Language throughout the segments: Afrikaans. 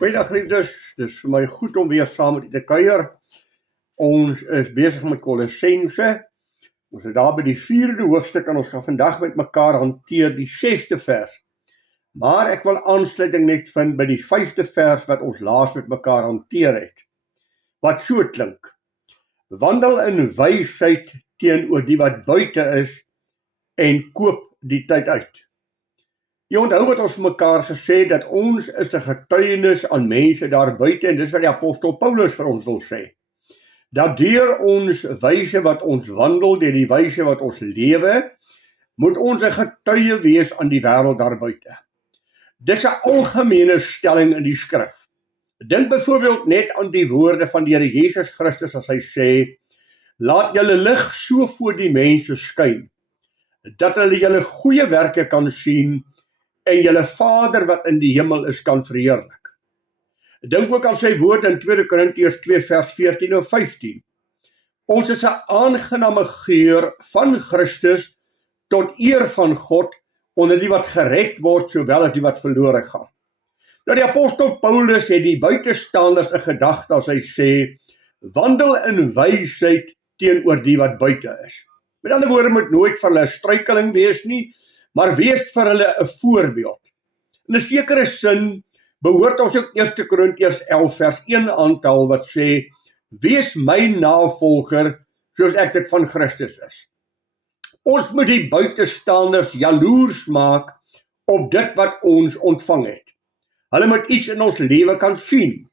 Goeiedag geliefdes, dis vir my goed om weer saam met u te kuier. Ons is besig met Kolossense. Ons is daar by die 4de hoofstuk en ons gaan vandag met mekaar hanteer die 6de vers. Maar ek wil aansluiting net vind by die 5de vers wat ons laas met mekaar hanteer het. Wat so klink: wandel in wysheid teenoor die wat buite is en koop die tyd uit. Jy onthou wat ons mekaar gesê dat ons is 'n getuienis aan mense daar buite, en dis wat die apostel Paulus vir ons wil sê. Dat deur ons wyse wat ons wandel, deur die wyse wat ons lewe, moet ons 'n getuie wees aan die wêreld daar buite. Dis 'n algemene stelling in die skrif. Dink byvoorbeeld net aan die woorde van die Here Jesus Christus as hy sê: laat julle lig so voor die mense skyn, dat hulle julle goeie werke kan sien en julle Vader wat in die hemel is kan verheerlik. Dink ook aan sy woord in 2 Korintiërs 2 vers 14 en 15. Ons is 'n aangename geur van Christus tot eer van God onder die wat gered word sowel as die wat verlore gaan. Nou die apostel Paulus het die buitestanders 'n gedagte as hy sê: wandel in wysheid teenoor die wat buite is. Met ander woorde, moet nooit vir hulle 'n struikeling wees nie, maar wees vir hulle 'n voorbeeld. In 'n sekere sin behoort ons ook 1 Korintiërs 11 vers 1 aan te haal wat sê: wees my navolger soos ek dit van Christus is. Ons moet die buitestanders jaloers maak op dit wat ons ontvang het. Hulle moet iets in ons lewe kan sien.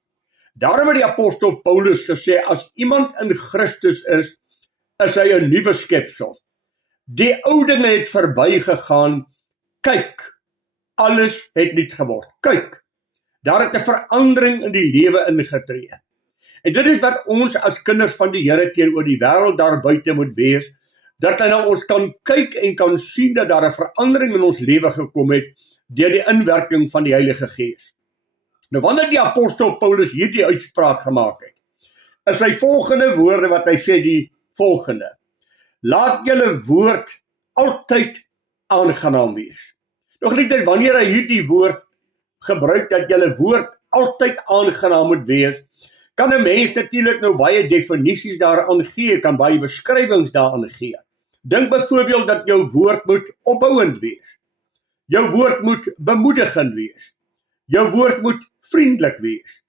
Daarom het die apostel Paulus gesê: as iemand in Christus is hy 'n nuwe skepsel. Die ou dinge het verbygegaan. Kyk, alles het nuut geword. Kyk, daar het 'n verandering in die lewe ingetree. En dit is wat ons as kinders van die Here teenoor die wêreld daar buite moet wees, dat hulle na ons kan kyk en kan sien dat daar 'n verandering in ons lewe gekom het deur die inwerking van die Heilige Gees. Nou wanneer die apostel Paulus hierdie uitspraak gemaak het, is sy volgende woorde wat hy sê die volgende: laat julle woord altyd aangenaam wees. Nog liefde, wanneer hy hierdie woord gebruik dat julle woord altyd aangenaam moet wees, kan 'n mens natuurlik nou baie definisies daaraan gee, kan baie beskrywings daaraan gee. Dink byvoorbeeld dat jou woord moet opbouend wees. Jou woord moet bemoedigend wees. Jou woord moet vriendelik wees.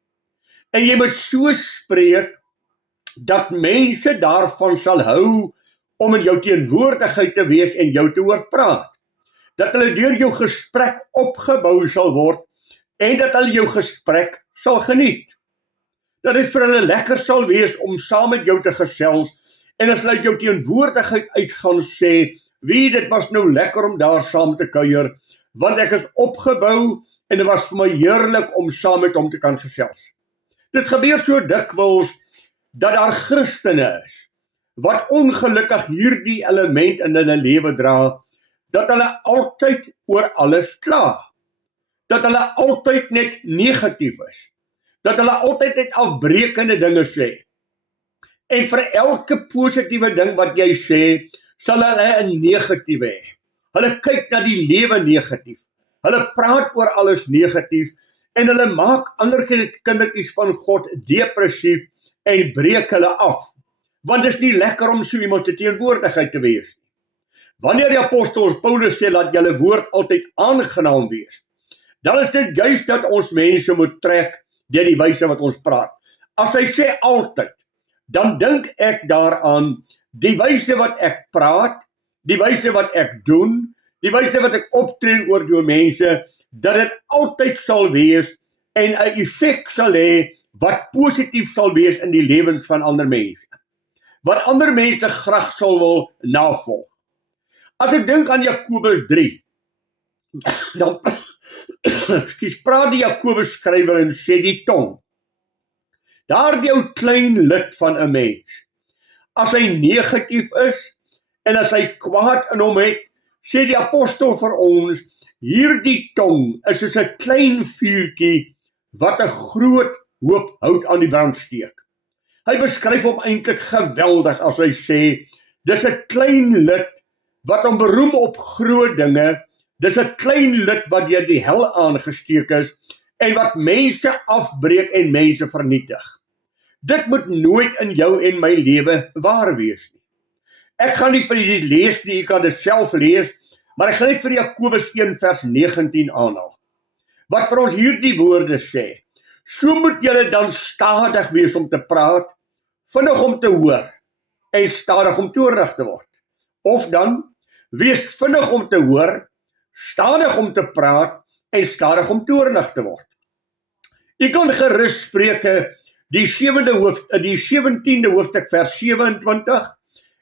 En jy moet so spreek dat mense daarvan sal hou om in jou teenwoordigheid te wees en jou te hoor praat. Dat hulle deur jou gesprek opgebou sal word en dat hulle jou gesprek sal geniet. Dat dit vir hulle lekker sal wees om saam met jou te gesels en as hulle uit jou teenwoordigheid uit gaan sê: wie, dit was nou lekker om daar saam te kuier, want ek is opgebou en dit was vir my heerlik om saam met hom te kan gesels. Dit gebeur so dikwels dat daar Christene is wat ongelukkig hierdie element in hulle lewe dra, dat hulle altyd oor alles kla, dat hulle altyd net negatief is, dat hulle altyd net afbreekende dinge sê, en vir elke positiewe ding wat jy sê, sal hulle 'n negatiewe hê. Hulle kyk na die lewe negatief, hulle praat oor alles negatief, en hulle maak ander kindertjies van God depressief en breek hulle af, want dit is nie lekker om so iemand te teenwoordigheid te wees. Wanneer die apostel Paulus sê, laat julle woord altyd aangenaam wees, dan is dit juist dat ons mense moet trek deur die wyse wat ons praat. As hy sê altyd, dan dink ek daaraan die wyse wat ek praat, die wyse wat ek doen, die wyse wat ek optree oor mense, dat dit altyd sal wees en 'n effek sal hê wat positief sal wees in die lewens van ander mense. Wat ander mense graag sal wil navolg. As ek dink aan Jakobus 3, dan praat die Jakobus skrywer en sê die tong, daardie ou klein lid van 'n mens, as hy negatief is en as hy kwaad in hom het, sê die apostel vir ons, hierdie tong is soos 'n klein vuurtjie wat 'n groot hoop hout aan die brand steek. Hy beskryf hom eintlik geweldig as hy sê, dis 'n klein lid wat hom beroem op groot dinge, dis 'n klein lid wat deur die hel aangesteek is, en wat mense afbreek en mense vernietig. Dit moet nooit in jou en my lewe waar wees nie. Ek gaan nie vir julle dit lees nie, jy kan dit self lees, maar ek gaan net vir Jakobus 1 vers 19 aanhaal. Wat vir ons hierdie woorde sê, so moet julle dan stadig wees om te praat, vinnig om te hoor, en stadig om toornig te word. Of dan, wees vinnig om te hoor, stadig om te praat, en stadig om toornig te word. Jy kan gerus Spreuke, die 17de hoofstuk vers 27,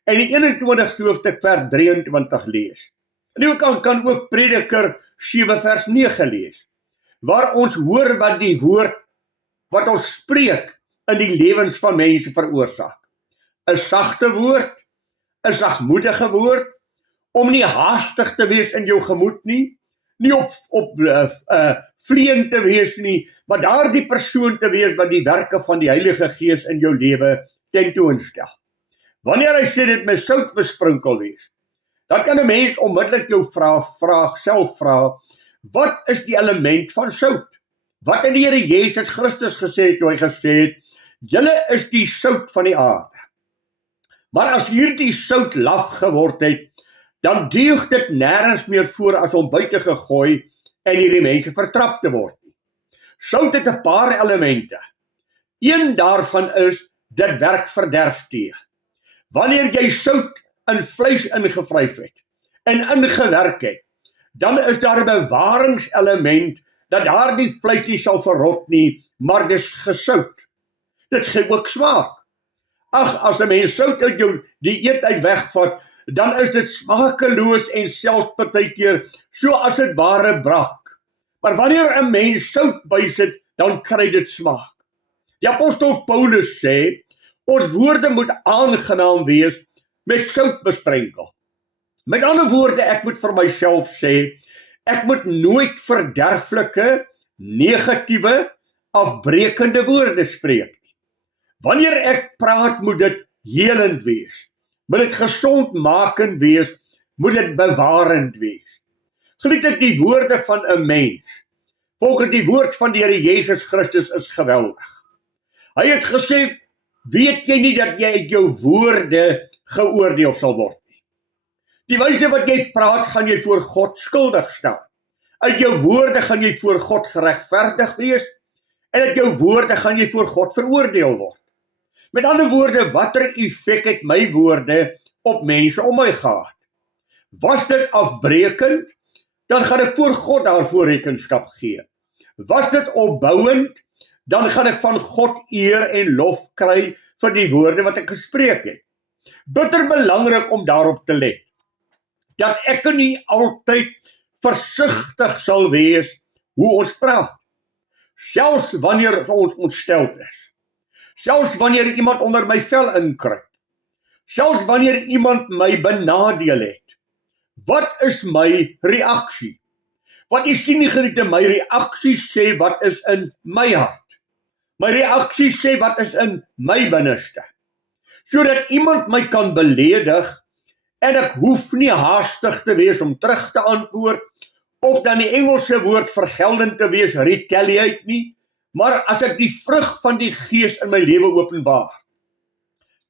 en die 21ste hoofstuk vers 23 lees. En jy kan ook Prediker 7 vers 9 lees, waar ons hoor wat die woord, wat ons spreek, in die lewens van mense veroorsaak. 'n sagte woord, 'n sagmoedige woord, om nie haastig te wees in jou gemoed nie op vleiend te wees nie, maar daardie persoon te wees wat die werke van die Heilige Gees in jou lewe tentoonstel. Wanneer hy sê dit met sout besprinkel wees, dan kan 'n mens onmiddellik jou vraag self vra, wat is die element van sout? Wat het die Here Jesus Christus gesê toe hy gesê het, julle is die sout van die aarde. Maar as hierdie sout laf geword het, dan deug dit nêrens meer voor as om buite gegooi en hierdie mense vertrap te word. Sout het 'n paar elemente. Een daarvan is, dit werk verderf tegen. Wanneer jy sout in vleis ingevryf het en ingewerk het, dan is daar 'n bewaringselement dat daardie vleis nie sal verrot nie, maar dis gesout. Dit gee ook smaak. Ag, as 'n mens sout uit jou dieet uit wegvat, dan is dit smakeloos en selfs partykeer so as dit ware brak. Maar wanneer 'n mens sout bysit, dan kry dit smaak. Die apostel Paulus sê, ons woorde moet aangenaam wees met sout besprenkel. Met ander woorde, ek moet vir myself sê, ek moet nooit verderflike, negatiewe, afbrekende woorde spreek nie. Wanneer ek praat, moet dit helend wees. Moet dit gesondmakend wees, moet dit bewarend wees. Geliefdes, die woorde van 'n mens, volgens die woord van die Here Jesus Christus is geweldig. Hy het gesê, weet jy nie dat jy uit jou woorde geoordeel sal word nie? Die wyse wat jy praat, gaan jy voor God skuldig staan. Uit jou woorde gaan jy voor God geregverdig wees, en uit jou woorde gaan jy voor God veroordeel word. Met ander woorde, watter effek het my woorde op mense om my gehad? Was dit afbrekend? Dan gaan ek voor God daarvoor rekenskap gee. Was dit opbouend? Dan gaan ek van God eer en lof kry vir die woorde wat ek gespreek het. Bitter belangrik om daarop te let, dat ek nie altyd versigtig sal wees hoe ons praat. Selfs wanneer ons ontsteld is. Selfs wanneer iemand onder my vel inkruip. Selfs wanneer iemand my benadeel het. Wat is my reaksie? Wat jy sien nie geliefde, my reaksie sê wat is in my hart. My reaksie sê wat is in my binneste. Sodat iemand my kan beledig en ek hoef nie haastig te wees om terug te antwoord, of dan die Engelse woord vergeldend te wees, retaliate nie, maar as ek die vrug van die Gees in my lewe openbaar,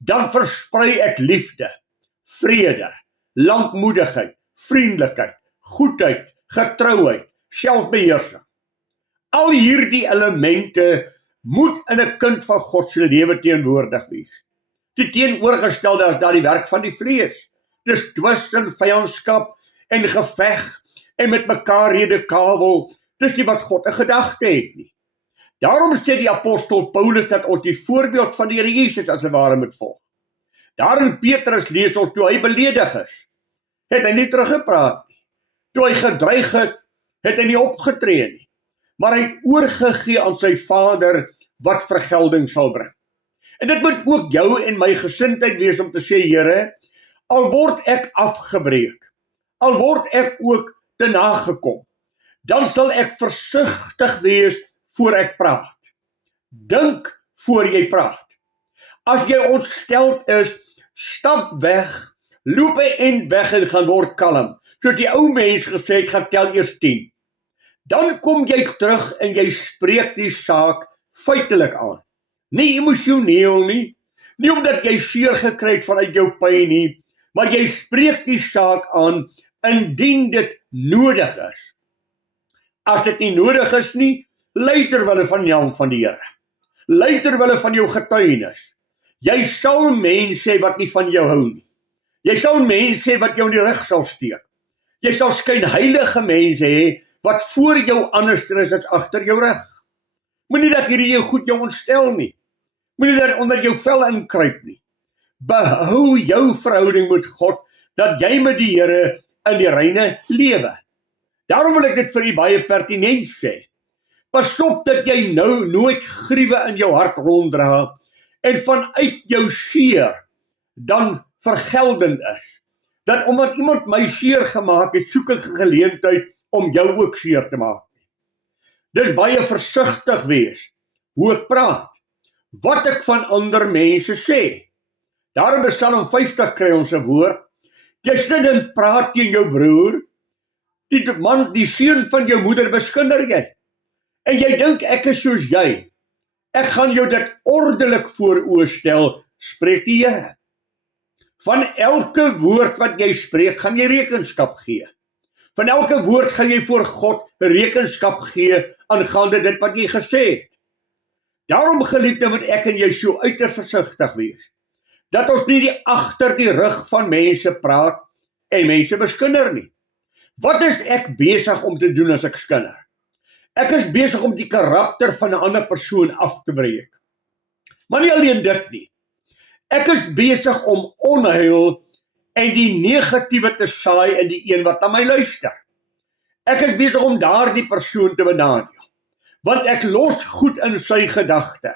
dan versprei ek liefde, vrede, lankmoedigheid, vriendelikheid, goedheid, getrouheid, selfbeheersing. Al hierdie elemente moet in 'n kind van God se lewe teenwoordig wees. Die teenoorgestelde is daar die werk van die vlees. Dis twis en vyandskap en geveg en met mekaar redekawel. Dis nie wat God 'n gedagte het nie. Daarom sê die apostel Paulus dat ons die voorbeeld van die Here Jesus as 'n ware moet volg. Daar in Petrus lees ons toe hy beledig is, het hy nie teruggepraat nie. Toe hy gedreig het, het hy nie opgetree nie. Maar hy het oorgegee aan sy Vader wat vergelding sal bring. En dit moet ook jou en my gesindheid wees om te sê, Here, al word ek afgebreek, al word ek ook te nagekom, dan sal ek versigtig wees voor ek praat. Dink voor jy praat. As jy ontsteld is, stap weg, loop en weg en gaan word kalm. Soos die ou mens gesê het, gaan tel eers 10. dan kom jy terug en jy spreek die saak feitelik aan. Nie emosioneel nie, nie omdat jy seer gekry het vanuit jou pyn nie, maar jy spreek die saak aan indien dit nodig is. As dit nie nodig is nie, lei ter wille van naam van die Here. Lei ter wille van jou getuienis. Jy sal mense hê wat nie van jou hou nie. Jy sal mense hê wat jou in die rug sal steek. Jy sal skynheilige mense hê wat voor jou anderster is as agter jou rug. Moenie dat hierdie jou goed jou ontstel nie. Moenie dat onder jou vel inkruip nie. Behou jou verhouding met God, dat jy met die Here in die reine lewe. Daarom wil ek dit vir u baie pertinent sê. Pas op dat jy nou nooit gruwe in jou hart ronddra en vanuit jou seer dan vergeldend is. Dat omdat iemand my seer gemaak het, soek ek 'n geleentheid om jou ook seer te maak. Dis baie versigtig wees hoe ek praat, wat ek van ander mense sê. Daarom in Psalm 50 kry ons 'n woord, jy sit en praat teen jou broer, die seun van jou moeder beskinder jy. En jy dink ek is soos jy. Ek gaan jou dit ordelik voor oë stel, spreek die Here. Van elke woord wat jy spreek, gaan jy rekenskap gee. Van elke woord gaan jy voor God rekenskap gee aangaande dit wat jy gesê het. Daarom geliefde moet ek en jy so uiters versigtig wees, dat ons nie agter die rug van mense praat en mense beskinder nie. Wat is ek besig om te doen as ek skinder? Ek is besig om die karakter van 'n ander persoon af te breek. Maar nie alleen dit nie. Ek is besig om onheil en die negatiewe te saai in die een wat na my luister. Ek is besig om daardie persoon te benadeel, want ek los goed in sy gedagte.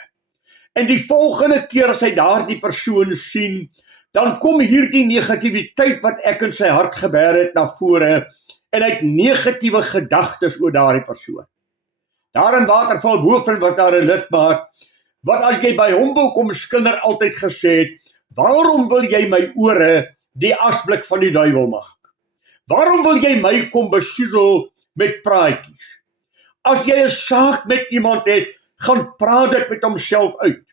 En die volgende keer as hy daardie persoon sien, dan kom hierdie negativiteit wat ek in sy hart gebeer het na vore, en hy het negatiewe gedagtes oor daardie persoon. Daar in Waterval Boven was daar 'n lidmaat, wat as jy by hom wil kom skinder altyd gesê het, waarom wil jy my ore die asblik van die duiwel maak? Waarom wil jy my kom besoedel met praatjies? As jy 'n saak met iemand het, gaan praat dit met homself uit.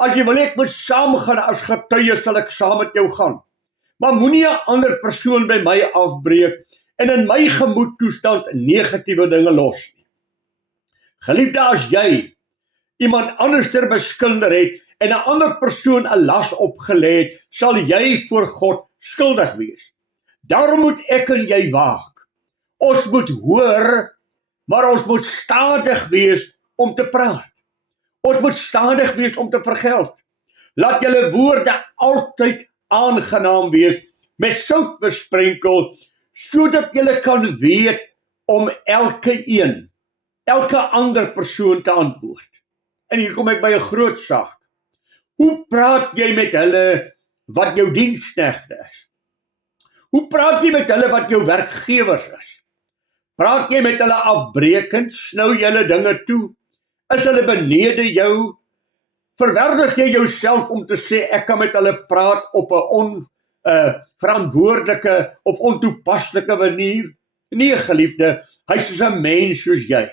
As jy wil ek moet saamgaan as getuie, sal ek saam met jou gaan. Maar moenie 'n ander persoon by my afbreek en in my gemoedtoestand negatiewe dinge los nie. Geliefde, as jy iemand anderster beskinder het en 'n ander persoon 'n las opgelê het, sal jy voor God skuldig wees. Daarom moet ek en jy waak. Ons moet hoor, maar ons moet stadig wees om te praat. Ons moet stadig wees om te vergeld. Laat julle woorde altyd aangenaam wees, met sout besprenkel, sodat julle kan weet om elke ander persoon te antwoord. En hier kom ek by 'n groot saak. Hoe praat jy met hulle wat jou diensknegte is? Hoe praat jy met hulle wat jou werkgewers is? Praat jy met hulle afbreekend? Snou jy hulle dinge toe? Is hulle benede jou? Verwerdig jy jouself om te sê ek kan met hulle praat op 'n onverantwoordelike of ontoepaslike manier? Nee, geliefde, hy is soos 'n mens soos jy.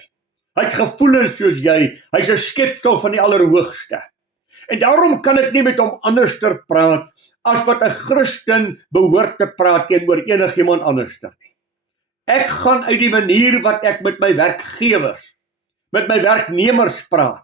Hy het gevoelens soos jy. Hy's 'n skepsel van die Allerhoogste. En daarom kan ek nie met hom anderster praat as wat 'n Christen behoort te praat teenoor enigiemand anderster nie. Ek gaan uit die manier wat ek met my werkgewers, met my werknemers praat,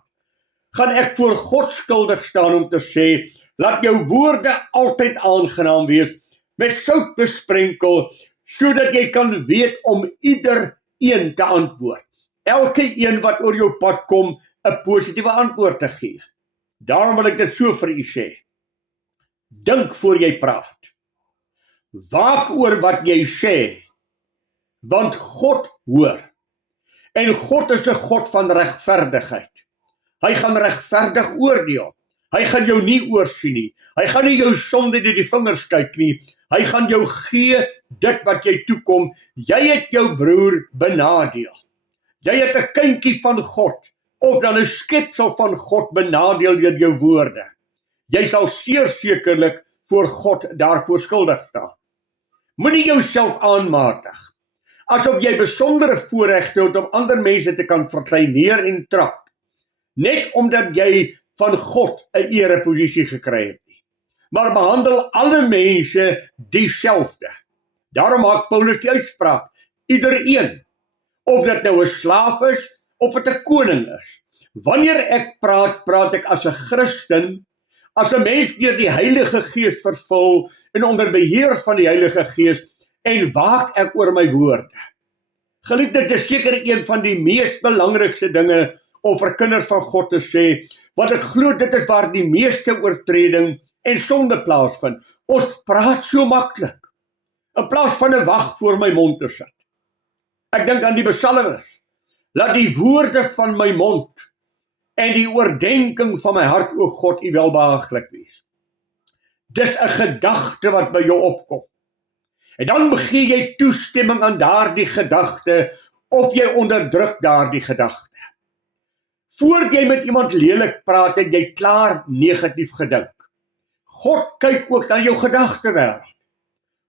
gaan ek voor God skuldig staan om te sê, laat jou woorde altyd aangenaam wees, met sout besprenkel, sodat jy kan weet om ieder een te antwoord. Elke een wat oor jou pad kom, 'n positiewe antwoord te gee. Daarom wil ek dit so vir u sê. Dink voor jy praat. Waak oor wat jy sê, want God hoor. En God is 'n God van regverdigheid. Hy gaan regverdig oordeel. Hy gaan jou nie oorsien nie. Hy gaan nie jou sonde deur die vingers kyk nie. Hy gaan jou gee dit wat jy toekom. Jy het jou broer benadeel. Jy het 'n kindjie van God, of dan 'n skepsel van God benadeel deur jou woorde. Jy sal sekerlik voor God daarvoor skuldig staan. Moenie jouself aanmatig. asof jy besondere voorregte het om ander mense te kan verkleineer en trap, net omdat jy van God 'n ereposisie gekry het nie. Maar behandel alle mense dieselfde. Daarom maak Paulus die uitspraak, iedereen, of dit nou 'n slaaf is, of dit 'n koning is. Wanneer ek praat, praat ek as 'n Christen, as 'n mens deur die Heilige Gees vervul en onder beheer van die Heilige Gees, en waak ek oor my woorde. Geliefde, dit is seker een van die mees belangrikste dinge om vir kinders van God te sê, want ek glo dit is waar die meeste oortreding en sonde plaasvind. Ons praat so maklik, in plaas van 'n wag voor my mond te sit. Ek dink aan die psalmers, laat die woorde van my mond en die oordenking van my hart, o God, u welbehaaglik wees. Dis 'n gedagte wat by jou opkom. En dan gee jy toestemming aan daardie gedagte, of jy onderdruk daardie gedagte. Voordat jy met iemand lelik praat, het jy klaar negatief gedink. God kyk ook na jou gedagtewêreld.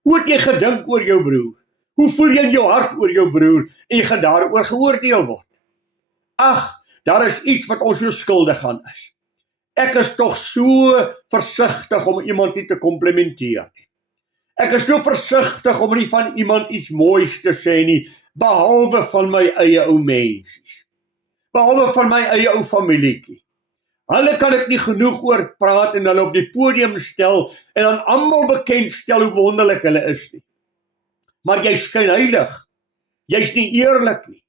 Hoe het jy gedink oor jou broer? Hoe voel jy in jou hart oor jou broer, en jy gaan daaroor geoordeel word? Ag, daar is iets wat ons so skuldig aan is. Ek is tog so versigtig om iemand nie te komplimenteer nie. Ek is so versigtig om nie van iemand iets moois te sê nie, behalwe van my eie ou mensies. Behalwe van my eie ou familietjie. Hulle kan ek nie genoeg oor praat en hulle op die podium stel en dan almal bekend stel hoe wonderlik hulle is nie. Maar jy skyn heilig. Jy's nie eerlik nie.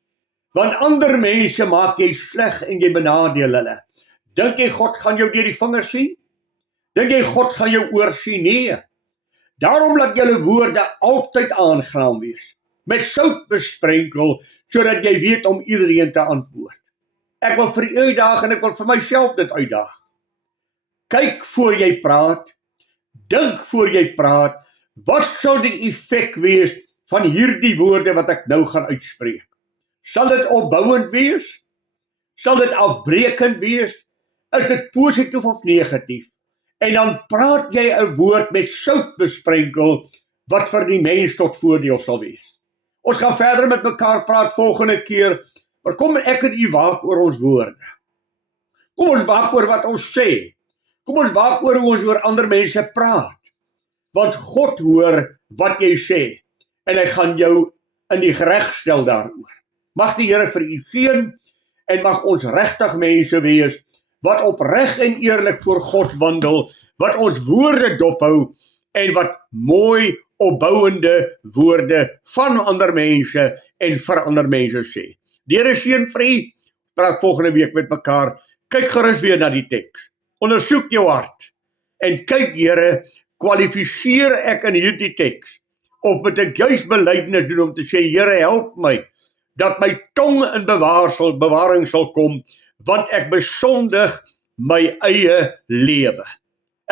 Want ander mense maak jy sleg en jy benadeel hulle. Dink jy God gaan jou deur die vingers sien? Dink jy God gaan jou oorsien? Nee. Daarom laat julle woorde altyd aangenaam wees, met sout besprenkel, sodat jy weet om iedereen te antwoord. Ek wil vir u uitdaag en ek wil vir myself dit uitdaag. Kyk voor jy praat, dink voor jy praat, wat sal die effek wees van hierdie woorde wat ek nou gaan uitspreek? Sal dit opbouend wees? Sal dit afbreekend wees? Is dit positief of negatief? En dan praat jy 'n woord met sout besprenkel, wat vir die mens tot voordeel sal wees. Ons gaan verder met mekaar praat volgende keer, maar kom ek en u waak oor ons woorde. Kom ons waak oor wat ons sê. Kom ons waak oor hoe ons oor ander mense praat. Want God hoor wat jy sê, en hy gaan jou in die gereg stel daaroor. Mag die Here vir u seën, en mag ons regtig mense wees, wat opreg en eerlik voor God wandel, wat ons woorde dophou, en wat mooi opbouende woorde van ander mense en vir ander mense sê. Die Here seën vir u, praat volgende week met mekaar, kyk gerus weer na die teks, ondersoek jou hart, en kyk Here, kwalifiseer ek in hierdie teks, of moet ek juis belydenis doen om te sê, Here help my, dat my tong in bewaring sal kom, want ek besondig my eie lewe.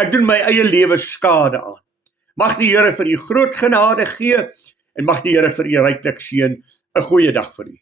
Ek doen my eie lewe skade aan. Mag die Here vir u groot genade gee, en mag die Here vir u ryklik seën. 'n Goeie dag vir u.